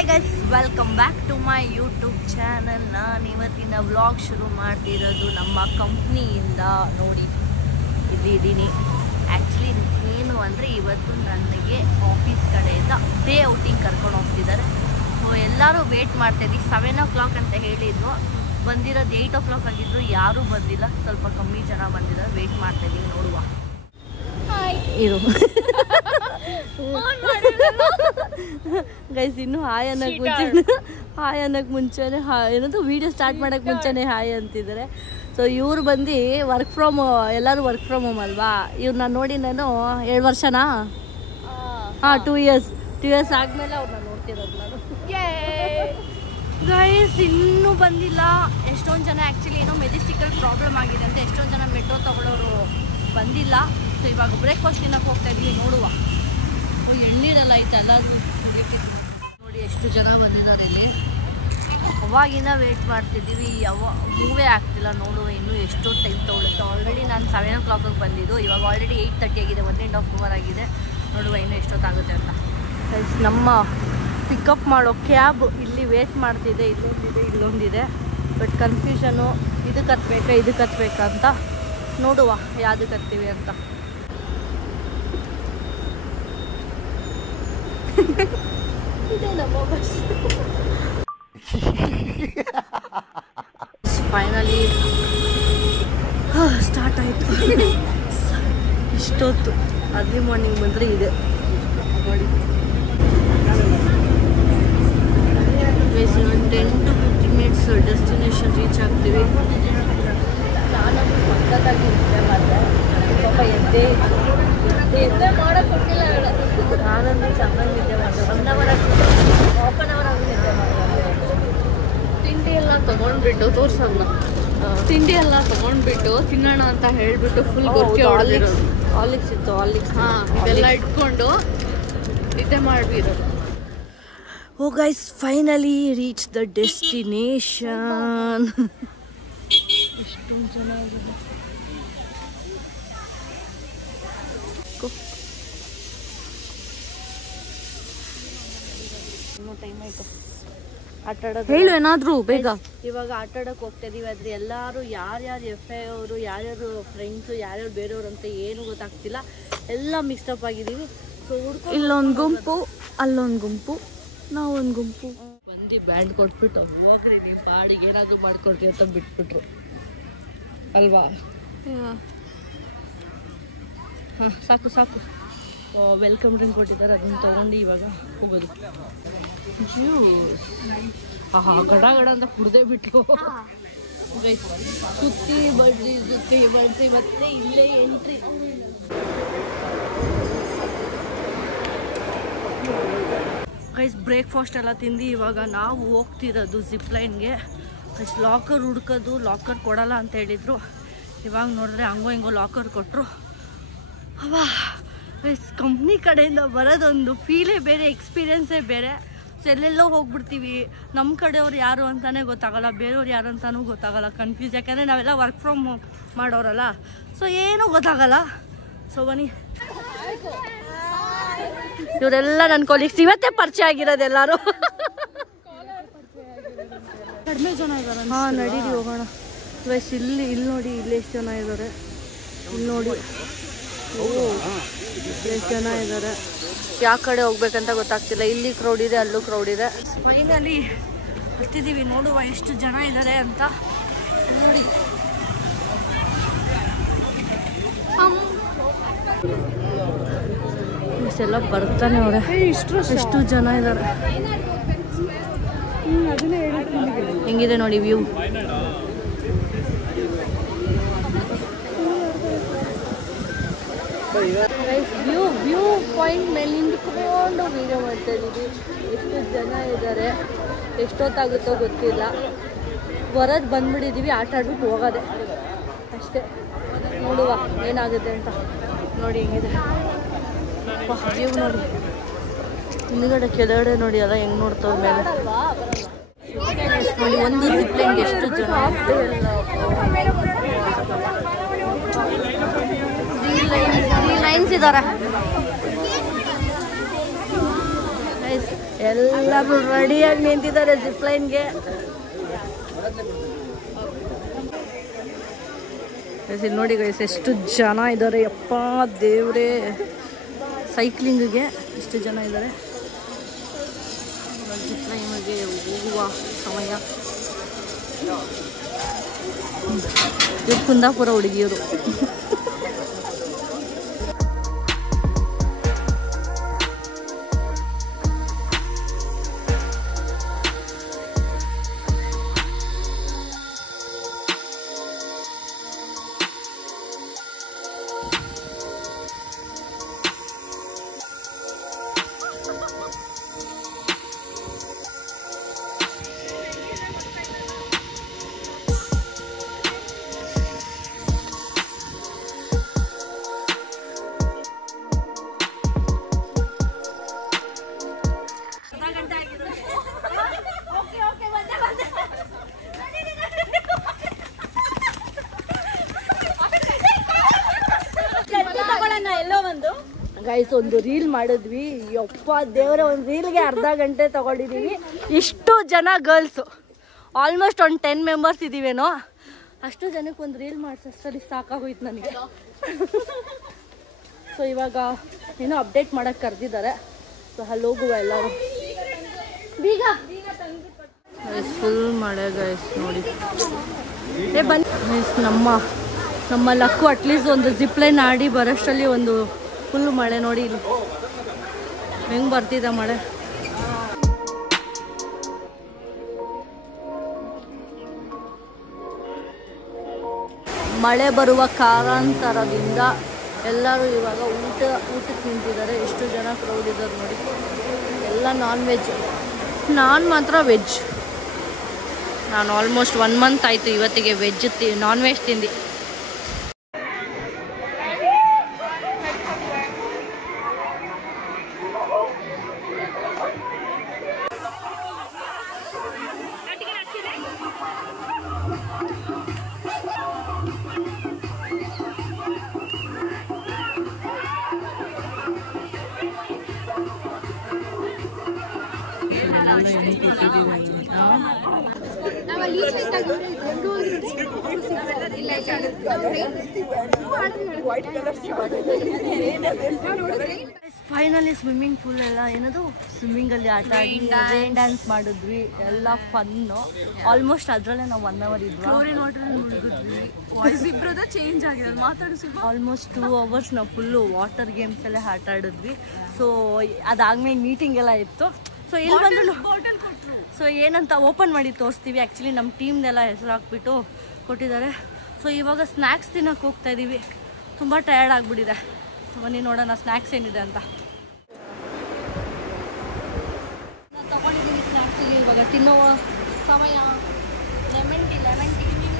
Hi guys, welcome back to my YouTube channel. ನಾನು ಇವತ್ತಿನ vlog ಶುರು ಮಾಡ್ತಿರೋದು ನಮ್ಮ ಕಂಪ್ನಿಯಿಂದ. ನೋಡಿ ಇಲ್ಲಿದ್ದೀನಿ. ಆ್ಯಕ್ಚುಲಿ ಏನು ಅಂದರೆ ಇವತ್ತು ನನಗೆ ಆಫೀಸ್ ಕಡೆಯಿಂದ ಡೇ ಔಟಿಂಗ್ ಕರ್ಕೊಂಡು ಹೋಗ್ತಿದ್ದಾರೆ. ಸೊ ಎಲ್ಲರೂ ವೇಟ್ ಮಾಡ್ತಾಯಿದ್ವಿ. 7 o'clock ಅಂತ ಹೇಳಿದ್ರು, ಬಂದಿರೋದು 8 o'clock ಆಗಿದ್ರು. ಯಾರೂ ಬಂದಿಲ್ಲ, ಸ್ವಲ್ಪ ಕಮ್ಮಿ ಜನ ಬಂದಿದ್ದಾರೆ. ವೇಟ್ ಮಾಡ್ತಾಯಿದ್ದೀವಿ, ನೋಡುವ. ಇದು ಗೈಸ್, ಇನ್ನು ಹಾಯ್ ಅನ್ನಕ್ಕೆ ಮುಂಚೆನೆ ಏನದು ವಿಡಿಯೋ ಸ್ಟಾರ್ಟ್ ಮಾಡೋಕ್ಕೆ ಮುಂಚೆನೇ ಹಾಯ್ ಅಂತಿದ್ದಾರೆ. ಸೊ ಇವ್ರು ಬಂದು ವರ್ಕ್ ಫ್ರಮ್, ಎಲ್ಲರೂ ವರ್ಕ್ ಫ್ರಮ್ ಹೋಮ್ ಅಲ್ವಾ. ಇವ್ರನ್ನ ನೋಡಿ ನಾನು 7 ವರ್ಷನಾ, 2 years ಆದಮೇಲೆ ಅವ್ರನ್ನ ನೋಡ್ತಿರೋದು ನಾನು. ಗೈಸ್ ಇನ್ನೂ ಬಂದಿಲ್ಲ. ಎಷ್ಟೊಂದು ಜನ ಆ್ಯಕ್ಚುಲಿ ಏನೋ ಮೆಜೆಸ್ಟಿಕಲ್ ಪ್ರಾಬ್ಲಮ್ ಆಗಿದೆ ಅಂತ ಎಷ್ಟೊಂದು ಜನ ಮೆಟ್ರೋ ತಗೊಳ್ಳೋರು ಬಂದಿಲ್ಲ. ಸೊ ಇವಾಗ ಬ್ರೇಕ್ಫಾಸ್ಟ್ ತಿನ್ನಕ್ಕೆ ಹೋಗ್ತಾ ಇದ್ದೀವಿ, ನೋಡುವ. ಎಣ್ಣೀರೆಲ್ಲ ಐತೆ ಎಲ್ಲರಿಗೂ ಕುಡಿಯೋಕ್ಕೆ. ನೋಡಿ ಎಷ್ಟು ಜನ ಬಂದಿದ್ದಾರೆ ಇಲ್ಲಿ. ಅವಾಗಿಂದ ವೇಟ್ ಮಾಡ್ತಿದ್ದೀವಿ, ಮೂವೇ ಆಗ್ತಿಲ್ಲ. ನೋಡುವ ಇನ್ನೂ ಎಷ್ಟೋ ಟೈಮ್ ತೊಗೊಳುತ್ತೆ. ಆಲ್ರೆಡಿ ನಾನು 7 o'clock ಬಂದಿದ್ದು, ಇವಾಗ ಆಲ್ರೆಡಿ 8:30 ಆಗಿದೆ. 1.5 hour ಆಗಿದೆ. ನೋಡುವ ಇನ್ನೂ ಎಷ್ಟೊತ್ತಾಗುತ್ತೆ ಅಂತ. ನಮ್ಮ ಪಿಕಪ್ ಮಾಡೋ ಕ್ಯಾಬ್ ಇಲ್ಲಿ ವೇಟ್ ಮಾಡ್ತಿದೆ. ಇಲ್ಲೊಂದಿದೆ ಬಟ್ ಕನ್ಫ್ಯೂಷನು, ಇದಕ್ಕೆ ಹತ್ಬೇಕಾ ಅಂತ. ನೋಡುವ ಯಾವುದಕ್ಕೆ ಹತ್ತೀವಿ ಅಂತ. ಇದೇ ನಮ್ಮ ಬಸ್. ಫೈನಲಿ ಸ್ಟಾರ್ಟ್ ಆಯಿತು. ಇಷ್ಟೊತ್ತು ಅರ್ಲಿ ಮಾರ್ನಿಂಗ್ ಬಂದರೆ ಇದೆ ನೋಡಿ. 10 to 15 minutes ಡೆಸ್ಟಿನೇಷನ್ ರೀಚ್ ಆಗ್ತೀವಿ. ನಾನಂತೂ ಪಕ್ಕದಾಗಿ ನಿದ್ದೆ ಮಾಡಿದೆ. ಪಾಪ ಎದ್ದೇ ಮಾಡೋಕ್ಕೆ ಕೊಟ್ಟಿಲ್ಲ. ನಾನಂತೂ ಚೆನ್ನಾಗಿ ನಿದ್ದೆ ಮಾಡಿದೆ. 1 hour ಹಾಫ್ ಆನ್ ಅವರ್ ಆಗಿ ನಿದ್ದೆ ಮಾಡಿದೆ. ತಿಂಡಿ ಎಲ್ಲ ತೊಗೊಂಡ್ಬಿಟ್ಟು ತೋರ್ಸೋಣ. ತಿಂಡಿ ಎಲ್ಲ ತೊಗೊಂಡ್ಬಿಟ್ಟು ತಿನ್ನೋಣ ಅಂತ ಹೇಳಿಬಿಟ್ಟು ಫುಲ್ ಗೊರ್ಕೆ ಹೊಡೆದಿರೋದು. ಹಾರ್ಲಿಕ್ಸ್ ಇತ್ತು, ಹಾರ್ಲಿಕ್ಸ್. ಇದೆಲ್ಲ ಇಟ್ಕೊಂಡು ನಿದ್ದೆ ಮಾಡಿರೋದು. Oh guys, finally reach the destination. ಎಷ್ಟೊಂದು ಜನ ಇದ್ದಾರೆ. ಟೈಮ್ ಆಯ್ತು. ಆಟಾಡೋದು ಹೇಳು ಏನಾದರೂ ಬೇಗ. ಇವಾಗ ಆಟಾಡೋಕೆ ಹೋಗ್ತಾ ಇದೀವಿ. ಆದ್ರೆ ಎಲ್ಲರೂ ಯಾರ್ಯಾರು FI ಅವರು, ಯಾರ್ಯಾರು ಫ್ರೆಂಡ್ಸು, ಯಾರ್ಯಾರು ಬೇರೆಯವರು ಅಂತ ಏನು ಗೊತ್ತಾಗ್ತಿಲ್ಲ. ಎಲ್ಲ ಮಿಕ್ಸ್ಅಪ್ ಆಗಿದ್ದೀವಿ. ಸೊ ಇಲ್ಲೊಂದು ಗುಂಪು, ಅಲ್ಲೊಂದು ಗುಂಪು, ನಾವೊಂದು ಗುಂಪು. ಬಂದು ಬ್ಯಾಂಡ್ ಕೊಟ್ಬಿಟ್ಟು ಹೋಗ್ರಿ ನಿಮ್ಮ ಪಾಡಿಗೆ, ಏನಾದರೂ ಮಾಡ್ಕೊಡ್ರಿ ಅಂತ ಬಿಟ್ಬಿಟ್ರು ಅಲ್ವಾ. ಹಾಂ ಸಾಕು. ವೆಲ್ಕಮ್ ಡ್ರಿಂಕ್ ಕೊಟ್ಟಿದ್ದಾರೆ, ಅದನ್ನು ತೊಗೊಂಡು ಇವಾಗ ಹೋಗೋದು. ಜ್ಯೂಸ್ ಗಡ ಅಂತ ಕುಡ್ದೇ ಬಿಟ್ಟು ಸುತ್ತಿ ಬಡ್ಸಿ ಮತ್ತೆ ಇಲ್ಲೇ ಎಂಟ್ರಿ. ಗೈಸ್ ಬ್ರೇಕ್ಫಾಸ್ಟ್ ಎಲ್ಲ ತಿಂದು ಇವಾಗ ನಾವು ಹೋಗ್ತಿರೋದು ಜಿಪ್ಲೈನ್ಗೆ. ಲಾಕರ್ ಹುಡ್ಕೋದು, ಲಾಕರ್ ಕೊಡಲ್ಲ ಅಂತ ಹೇಳಿದರು. ಇವಾಗ ನೋಡಿದ್ರೆ ಹಂಗೋ ಹಿಂಗೋ ಲಾಕರ್ ಕೊಟ್ಟರು. ಅವಾ ಕಂಪ್ನಿ ಕಡೆಯಿಂದ ಬರೋದೊಂದು ಫೀಲೇ ಬೇರೆ, ಎಕ್ಸ್ಪೀರಿಯೆನ್ಸೇ ಬೇರೆ. ಸೊ ಎಲ್ಲೆಲ್ಲೋ ಹೋಗ್ಬಿಡ್ತೀವಿ, ನಮ್ಮ ಕಡೆಯವ್ರು ಯಾರು ಅಂತಲೇ ಗೊತ್ತಾಗಲ್ಲ, ಬೇರೆಯವ್ರು ಯಾರು ಅಂತಲೂ ಗೊತ್ತಾಗಲ್ಲ. ಕನ್ಫ್ಯೂಸ್, ಯಾಕಂದರೆ ನಾವೆಲ್ಲ ವರ್ಕ್ ಫ್ರಮ್ ಮಾಡೋರಲ್ಲ. ಸೊ ಏನೂ ಗೊತ್ತಾಗಲ್ಲ. ಸೊ ಬನ್ನಿ, ಇವರೆಲ್ಲ ನನ್ನ ಕೊಲೀಗ್ಸ್. ಇವತ್ತೇ ಪರಿಚಯ ಆಗಿರೋದು ಎಲ್ಲರೂ. ಕಡಿಮೆ ಜನ ಇದ್ದಾರೆ. ಹಾಂ ನಡೀರಿ ಹೋಗೋಣ. ವಯಸ್ಸು ಇಲ್ಲಿ ನೋಡಿ, ಇಲ್ಲಿ ಎಷ್ಟು ಜನ ಇದ್ದಾರೆ. ಇಲ್ಲಿ ನೋಡಿ ಎಷ್ಟು ಜನ ಇದ್ದಾರೆ. ಯಾವ ಕಡೆ ಹೋಗ್ಬೇಕಂತ ಗೊತ್ತಾಗ್ತಿಲ್ಲ. ಇಲ್ಲಿ ಕ್ರೌಡ್ ಇದೆ, ಅಲ್ಲೂ ಕ್ರೌಡ್ ಇದೆ. ಫೈನಲಿ ಬರ್ತಿದ್ದೀವಿ, ನೋಡುವ ಎಷ್ಟು ಜನ ಇದ್ದಾರೆ ಅಂತ. ನೋಡಿ ಇಷ್ಟೆಲ್ಲ ಬರ್ತಾನೆ ಅವರೇ. ಎಷ್ಟು ಜನ ಇದ್ದಾರೆ. ಹೆಂಗಿದೆ ನೋಡಿ ವ್ಯೂ. ವ್ಯೂ ಪಾಯಿಂಟ್ ಮೇಲೆ ನಿಂತ್ಕೊಂಡು ವೀಡಿಯೋ ಮಾಡ್ತಾ ಇದ್ದೀವಿ. ಎಷ್ಟು ಜನ ಇದ್ದಾರೆ, ಎಷ್ಟೊತ್ತಾಗುತ್ತೋ ಗೊತ್ತಿಲ್ಲ. ಹೊರಗೆ ಬಂದ್ಬಿಟ್ಟಿದ್ದೀವಿ, ಆಟ ಆಡ್ಬಿಟ್ಟು ಹೋಗೋದೆ ಅಷ್ಟೇ. ನೋಡುವ ಏನಾಗುತ್ತೆ ಅಂತ. ನೋಡಿ ಹೆಂಗಿದೆ ವ್ಯೂ ನೋಡಿ. ಹಿಂದ್ಗಡೆ ಕೆಳಗಡೆ ನೋಡಿ ಎಲ್ಲ ಹೆಂಗೆ ನೋಡ್ತಾವ ಮೇಲೆ. ನೋಡಿ ಒಂದು ಜಿಪ್ಲೈನ್ಗೆ ಎಷ್ಟು ಜನ. 3 lines ಇದ್ದಾರೆ. ಎಲ್ಲರೂ ರೆಡಿಯಾಗಿ ನಿಂತಿದ್ದಾರೆ ಜಿಪ್ಲೈನ್ಗೆ. ಇಲ್ಲಿ ನೋಡಿ ಗೈಸ್ ಎಷ್ಟು ಜನ ಇದ್ದಾರೆ, ಯಪ್ಪ ದೇವ್ರೇ. ಸೈಕ್ಲಿಂಗಿಗೆ ಎಷ್ಟು ಜನ ಇದ್ದಾರೆ. ಜಿಪ್ಲೈನ್ಗೆ ಹೋಗುವ ಸಮಯ. ಇವ್ರು ಕುಂದಾಪುರ ಹುಡುಗಿಯರು. ಗೈಸ್ ಒಂದು ರೀಲ್ ಮಾಡಿದ್ವಿ, ಯಪ್ಪ ದೇವರೇ, ಒಂದು ರೀಲ್ಗೆ ಅರ್ಧ ಗಂಟೆ ತಗೊಂಡಿದ್ದೀವಿ. ಇಷ್ಟು ಜನ ಗರ್ಲ್ಸು, ಆಲ್ಮೋಸ್ಟ್ ಒಂದು 10 ಮೆಂಬರ್ಸ್ ಇದ್ದೀವೇನೋ. ಅಷ್ಟು ಜನಕ್ಕೆ ಒಂದು ರೀಲ್ ಮಾಡಿಸೋಷ್ಟರಲ್ಲಿ ಸಾಕಾಗೋಯ್ತು ನನಗೆ. ಸೊ ಇವಾಗ ಏನೋ ಅಪ್ಡೇಟ್ ಮಾಡೋಕ್ಕೆ ಕರೆದಿದ್ದಾರೆ. ಸೊ ಅಲ್ಲಿ ಹೋಗುವ ಎಲ್ಲರೂ. ಬೀಗ ಫುಲ್ ಮಳೆ ಗೈಸ್ ನೋಡಿ. ಬನ್ನಿ ಗೈಸ್, ನಮ್ಮ ಲಕ್ಕು ಅಟ್ಲೀಸ್ಟ್ ಒಂದು ಜಿಪ್ಲೈನ್ ಆಡಿ ಬರೋಷ್ಟರಲ್ಲಿ ಒಂದು ಫುಲ್ ಮಳೆ ನೋಡಿ ಇಲ್ಲಿ ಹೆಂಗೆ ಬರ್ತಿದೆ ಮಳೆ. ಮಳೆ ಬರುವ ಕಾರಣಾಂತರದಿಂದ ಎಲ್ಲರೂ ಇವಾಗ ಊಟಕ್ಕೆ ನಿಂತಿದ್ದಾರೆ. ಎಷ್ಟು ಜನ ಕ್ರೌಡ್ ಇದ್ದಾರೆ ನೋಡಿ. ಎಲ್ಲ ನಾನ್ ವೆಜ್, ನಾನು ಮಾತ್ರ ವೆಜ್. ನಾನು ಆಲ್ಮೋಸ್ಟ್ 1 ಮಂತ್ ಆಯಿತು ಇವತ್ತಿಗೆ ವೆಜ್ ನಾನ್ ವೆಜ್ ತಿಂದು. ಫೈನಲಿ ಸ್ವಿಮ್ಮಿಂಗ್ ಪೂಲ್ ಎಲ್ಲ ಏನದು ಸ್ವಿಮ್ಮಿಂಗಲ್ಲಿ ಆಟ ಆಡಿ ರೈನ್ ಡ್ಯಾನ್ಸ್ ಮಾಡಿದ್ವಿ. ಎಲ್ಲ ಫನ್ನು. ಆಲ್ಮೋಸ್ಟ್ ಅದರಲ್ಲೇ ನಾವು 1 hour ಇದ್ವಿ. ಚೇಂಜ್ ಆಗಿದೆ ಆಲ್ಮೋಸ್ಟ್ 2 hours ನಾವು ಫುಲ್ಲು ವಾಟರ್ ಗೇಮ್ಸ್ ಎಲ್ಲ ಆಟ ಆಡಿದ್ವಿ. ಸೊ ಅದಾದ್ಮೇಲೆ ಮೀಟಿಂಗ್ ಎಲ್ಲ ಇತ್ತು. ಸೊ ಇಲ್ಲಿ ಬಂದು ಸೊ ಏನಂತ ಓಪನ್ ಮಾಡಿ ತೋರಿಸ್ತೀವಿ. ಆ್ಯಕ್ಚುಲಿ ನಮ್ಮ ಟೀಮ್ದೆಲ್ಲ ಹೆಸರು ಹಾಕ್ಬಿಟ್ಟು ಕೊಟ್ಟಿದ್ದಾರೆ. ಸೊ ಇವಾಗ ಸ್ನ್ಯಾಕ್ಸ್ ತಿನ್ನೋಕೆ ಹೋಗ್ತಾ ಇದ್ದೀವಿ. ತುಂಬ ಟಯರ್ಡ್ ಆಗಿಬಿಟ್ಟಿದೆ. ಬನ್ನಿ ನೋಡೋಣ ಸ್ನ್ಯಾಕ್ಸ್ ಏನಿದೆ ಅಂತ. ನಾನು ತೊಗೊಂಡಿದ್ದೀನಿ ಸ್ನ್ಯಾಕ್ಸಿಗೆ ಇವಾಗ ತಿನ್ನೋ ಸಮಯ. ಲೆಮನ್ ಟೀ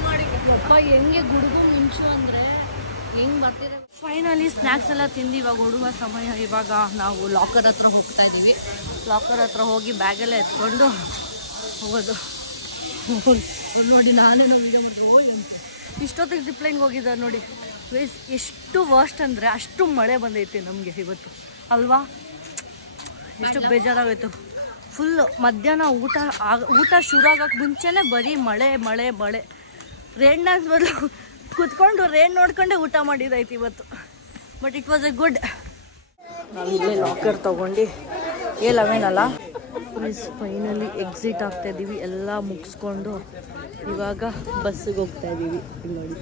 ಮಾಡಿ ಅಪ್ಪ ಹೆಂಗೆ ಗುಡುಗು ಮಿಂಚು ಅಂದರೆ ಹೆಂಗೆ ಬರ್ತಿದೆ. ಫೈನಲಿ ಸ್ನ್ಯಾಕ್ಸ್ ಎಲ್ಲ ತಿಂದು ಇವಾಗ ಹೊಡುವ ಸಮಯ. ಇವಾಗ ನಾವು ಲಾಕರ್ ಹತ್ರ ಹೋಗ್ತಾ ಇದ್ದೀವಿ. ಲಾಕರ್ ಹತ್ರ ಹೋಗಿ ಬ್ಯಾಗೆಲ್ಲ ಎತ್ಕೊಂಡು ಹೋಗೋದು. ನೋಡಿ ನಾನೇನೋ ವೀಡಿಯೋ ಮಾಡಿದ್ರು. ಇಷ್ಟೊತ್ತಿಗೆ ಜಿಪ್ಲೈನ್ಗೆ ಹೋಗಿದ್ದಾರೆ ನೋಡಿ. ಎಷ್ಟು ವರ್ಸ್ಟ್ ಅಂದರೆ ಅಷ್ಟು ಮಳೆ ಬಂದೈತೆ ನಮಗೆ ಇವತ್ತು ಅಲ್ವಾ. ಎಷ್ಟು ಬೇಜಾರಾಗೋಯ್ತು. ಫುಲ್ಲು ಮಧ್ಯಾಹ್ನ ಊಟ ಶುರು ಆಗೋಕ್ಕೆ ಮುಂಚೆನೇ ಬರೀ ಮಳೆ. ರೈನ್ ಡ್ಯಾನ್ಸ್ ಬದಲು ಕೂತ್ಕೊಂಡು ರೈನ್ ನೋಡ್ಕೊಂಡೆ ಊಟ ಮಾಡಿದೈತಿ ಇವತ್ತು. But it was a good. ನಾವಿಲ್ಲೇ ಲಾಕರ್ ತೊಗೊಂಡು A11 ಅಲ್ಲ. ಫೈನಲಿ ಎಕ್ಸಿಟ್ ಆಗ್ತಾ ಇದ್ದೀವಿ. ಎಲ್ಲ ಮುಗಿಸ್ಕೊಂಡು ಇವಾಗ ಬಸ್ಸಿಗೆ ಹೋಗ್ತಾ ಇದ್ದೀವಿ. ನೋಡಿ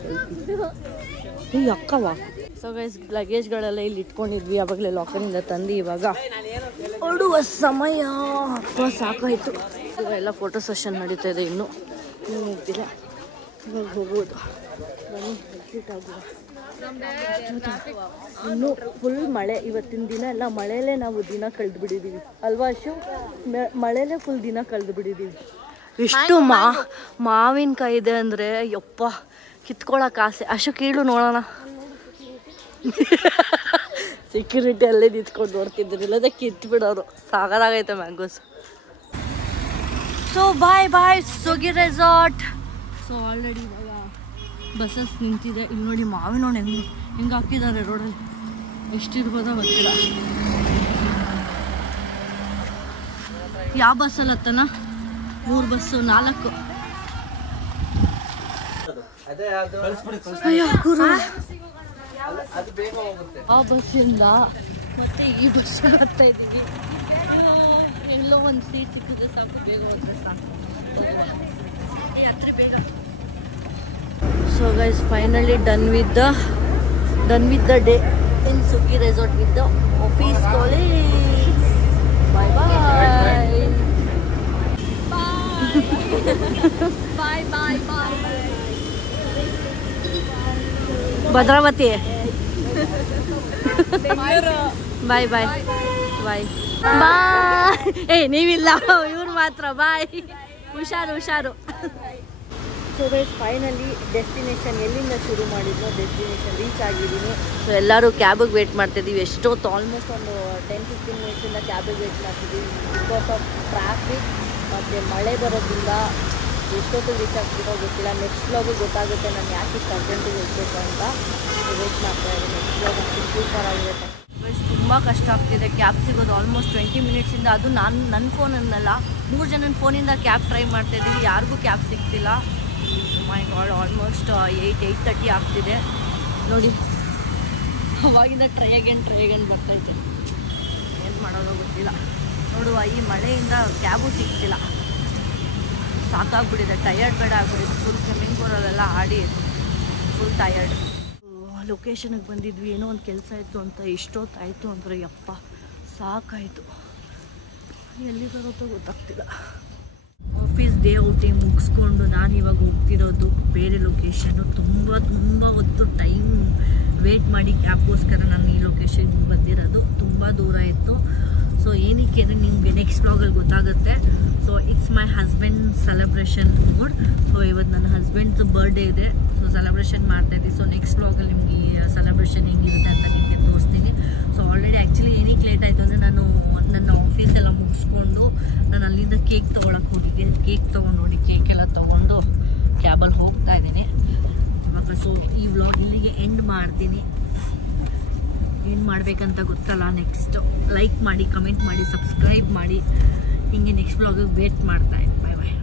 ಈ ಅಕ್ಕವಾ. ಸೊ ಗೈಸ್ ಲಗೇಜ್ಗಳೆಲ್ಲ ಇಲ್ಲಿ ಇಟ್ಕೊಂಡಿದ್ವಿ. ಆವಾಗಲೇ ಲಾಕರಿಂದ ತಂದು ಇವಾಗ ಹೊರಡುವ ಸಮಯ. ಅಪ್ಪ ಸಾಕಾಯಿತು. ಎಲ್ಲ ಫೋಟೋ ಸೆಷನ್ ನಡೀತಾ ಇದೆ. ಇನ್ನೂ ಮುಗ್ದಿಲ್ಲ. ಇವಾಗ ಹೋಗ್ಬೋದು. ಬನ್ನಿ ಎಕ್ಸಿಟ್ ಆಗುವ. ಇನ್ನೂ ಫುಲ್ ಮಳೆ. ಇವತ್ತಿನ ದಿನ ಎಲ್ಲ ಮಳೆಯಲ್ಲೇ ನಾವು ದಿನ ಕಳೆದು ಬಿಟ್ಟಿದ್ದೀವಿ ಅಲ್ವಾ ಅಶು. ಮಳೆಯಲ್ಲೇ ಫುಲ್ ದಿನ ಕಳೆದು ಬಿಟ್ಟಿದ್ದೀವಿ. ಎಷ್ಟು ಮಾವಿನಕಾಯಿ ಇದೆ ಅಂದರೆ ಯಪ್ಪ ಕಿತ್ಕೊಳ್ಳೋಕೆ ಆಸೆ. ಅಶು ಕೀಳು ನೋಡೋಣ. ಸೆಕ್ಯೂರಿಟಿ ಅಲ್ಲೇ ನಿಂತ್ಕೊಂಡು ನೋಡ್ತಿದ್ರು, ಇಲ್ಲದೆ ಕಿತ್ಬಿಡೋರು. ಸಾಗರಾಗೈತೆ mangoes. So bye Suggi resort. So already ಇವಾಗ ಬಸ್ಸಸ್ ನಿಂತಿದೆ. ಇಲ್ಲಿ ನೋಡಿ ಮಾವಿನ ಹಣ್ಣು ಹೆಂಗೆ ಹಾಕಿದ್ದಾರೆ ರೋಡಲ್ಲಿ. ಎಷ್ಟಿರ್ಬೋದೋ ಗೊತ್ತಿಲ್ಲ. ಯಾವ ಬಸ್ಸಲ್ಲಿ ಹತ್ತನ? 3 ಬಸ್ಸು 4. ಅಯ್ಯೋ ಗುರು, ಆ ಬಸ್ಸಿಂದ ಮತ್ತೆ ಈ ಬಸ್ ಬರ್ತಾ ಇದ್ದೀವಿ. ಎಲ್ಲೋ ಒಂದು ಸೀಟ್ ಸಿಕ್ಕಿದ್ರೆ ಸಾಕು, ಬೇಗ ಹೋದ್ರೆ ಸಾಕು. ಹತ್ರ ಬೇಗ. So guys, finally done with the day in Suggi resort with the office college. Bye bye bye bye bye. Bhadravati bye bye bye bye. ನೀವಿಲ್ಲ, ಇವ್ರು ಮಾತ್ರ ಬಾಯ್. ಹುಷಾರು. ಸೊ ಗೈಸ್, ಫೈನಲಿ ಡೆಸ್ಟಿನೇಷನ್ ಎಲ್ಲಿಂದ ಶುರು ಮಾಡಿದ್ನೋ ಡೆಸ್ಟಿನೇಷನ್ ರೀಚ್ ಆಗಿದ್ದೀನಿ. ಸೊ ಎಲ್ಲರೂ ಕ್ಯಾಬಿಗೆ ವೇಟ್ ಮಾಡ್ತಿದ್ದೀವಿ. ಎಷ್ಟೊತ್ತು, ಆಲ್ಮೋಸ್ಟ್ ಒಂದು 10-15 ಮಿನಿಟ್ಸಿಂದ ಕ್ಯಾಬಿಗೆ ವೇಟ್ ಮಾಡ್ತಿದ್ದೀವಿ. ಬಿಕಾಸ್ ಆಫ್ ಟ್ರಾಫಿಕ್ ಮತ್ತು ಮಳೆ ಬರೋದ್ರಿಂದ ಎಷ್ಟೊತ್ತು ರೀಚ್ ಆಗ್ತಿರೋ ಗೊತ್ತಿಲ್ಲ. ನೆಕ್ಸ್ಟ್ ವ್ಲಾಗಿಗೆ ಗೊತ್ತಾಗುತ್ತೆ ನಾನು ಯಾಕೆ ಇಷ್ಟು ಅರ್ಜೆಂಟಿಗೆ ಹೋಗ್ಬೇಕು ಅಂತ. ವೇಟ್ ಮಾಡ್ತಾ ಇದ್ದೀನಿ. ನೆಕ್ಸ್ಟ್ ವ್ಲಾಗ್ ಅಂತೂ ಸೂಪರ್ ಆಗಿರುತ್ತೆ. ತುಂಬ ಕಷ್ಟ ಆಗ್ತಿದೆ ಕ್ಯಾಬ್ ಸಿಗೋದು. ಆಲ್ಮೋಸ್ಟ್ 20 ಮಿನಿಟ್ಸಿಂದ, ಅದು ನನ್ನ ಫೋನನ್ನಲ್ಲ, 3 ಜನನ ಫೋನಿಂದ ಕ್ಯಾಬ್ ಟ್ರೈ ಮಾಡ್ತಾಯಿದ್ದೀವಿ. ಯಾರಿಗೂ ಕ್ಯಾಬ್ ಸಿಗ್ತಿಲ್ಲ. ಮೈ ಗಾಡ್, ಆಲ್ಮೋಸ್ಟ್ 8:30 ಆಗ್ತಿದೆ ನೋಡಿ. ಅವಾಗಿಂದ ಟ್ರೈ ಅಗೇನ್ ಬರ್ತೈತೆ. ಏನು ಮಾಡೋದೋ ಗೊತ್ತಿಲ್ಲ. ನೋಡುವ, ಈ ಮಳೆಯಿಂದ ಕ್ಯಾಬು ಸಿಗ್ತಿಲ್ಲ. ಸಾಕಾಗ್ಬಿಟ್ಟಿದೆ, ಟಯರ್ಡ್ ಬೇಡ ಆಗ್ಬಿಟ್ಟಿದೆ. ಫುಲ್ ಸ್ವಿಮ್ಮಿಂಗ್ ಪೂಲಲ್ಲೆಲ್ಲ ಆಡಿ ಫುಲ್ ಟಯರ್ಡ್. ಲೊಕೇಶನ್ಗೆ ಬಂದಿದ್ವಿ, ಏನೋ ಒಂದು ಕೆಲಸ ಇತ್ತು ಅಂತ. ಎಷ್ಟೊತ್ತಾಯಿತು ಅಂದರೆ ಯಪ್ಪ ಸಾಕಾಯಿತು. ಎಲ್ಲಿ ಬರುತ್ತೋ ಗೊತ್ತಾಗ್ತಿಲ್ಲ. ಆಫೀಸ್ ಡೇ ಔಟಿಂಗ್ ಮುಗಿಸ್ಕೊಂಡು ನಾನು ಇವಾಗ ಹೋಗ್ತಿರೋದು ಬೇರೆ ಲೊಕೇಶನ್ನು. ತುಂಬ ಹೊತ್ತು ಟೈಮ್ ವೇಟ್ ಮಾಡಿ ಕ್ಯಾಬ್ಗೋಸ್ಕರ ನಾನು ಈ ಲೊಕೇಶನ್ಗೆ ಬಂದಿರೋದು. ತುಂಬ ದೂರ ಇತ್ತು. ಸೊ ಏನಕ್ಕೆ ಅಂದರೆ ನಿಮಗೆ ನೆಕ್ಸ್ಟ್ ವ್ಲಾಗಲ್ಲಿ ಗೊತ್ತಾಗುತ್ತೆ. So it's my husband celebration mood. So ಇವತ್ತು ನನ್ನ ಹಸ್ಬೆಂಡ್ದು ಬರ್ಡೇ ಇದೆ. ಸೊ ಸೆಲೆಬ್ರೇಷನ್ ಮಾಡ್ತಾಯಿದ್ವಿ. ಸೊ ನೆಕ್ಸ್ಟ್ ವ್ಲಾಗಲ್ಲಿ ನಿಮಗೆ ಈ ಸೆಲೆಬ್ರೇಷನ್ ಹೆಂಗಿರುತ್ತೆ ಅಂತ ನಿಮಗೆ ತೋರಿಸ್ತೀನಿ. ಸೊ ಆಲ್ರೆಡಿ ಆ್ಯಕ್ಚುಲಿ ಏನಕ್ಕೆ ಲೇಟ್ ಆಯಿತು ಅಂದರೆ ನಾನು ನನ್ನ ಆಫೀಸೆಲ್ಲ ಮುಗಿಸ್ಕೊಂಡು ನಾನು ಅಲ್ಲಿಂದ ಕೇಕ್ ತೊಗೊಳಕ್ಕೆ ಹೋಗಿದ್ದೆ. ಕೇಕ್ ತೊಗೊಂಡು ನೋಡಿ, ಕೇಕೆಲ್ಲ ತೊಗೊಂಡು ಕ್ಯಾಬಲ್ಲಿ ಹೋಗ್ತಾ ಇದ್ದೀನಿ ಇವಾಗ. ಸೊ ಈ ವ್ಲಾಗ್ ಇಲ್ಲಿಗೆ ಎಂಡ್ ಮಾಡ್ತೀನಿ. ಏನು ಮಾಡಬೇಕಂತ ಗೊತ್ತಲ್ಲ. ನೆಕ್ಸ್ಟ್ ಲೈಕ್ ಮಾಡಿ, ಕಮೆಂಟ್ ಮಾಡಿ, ಸಬ್ಸ್ಕ್ರೈಬ್ ಮಾಡಿ. ಹಿಂಗೆ ನೆಕ್ಸ್ಟ್ ವ್ಲಾಗಿಗೆ ವೇಟ್ ಮಾಡ್ತಾ ಇದ್ದೀನಿ. ಬಾಯ್ ಬಾಯ್.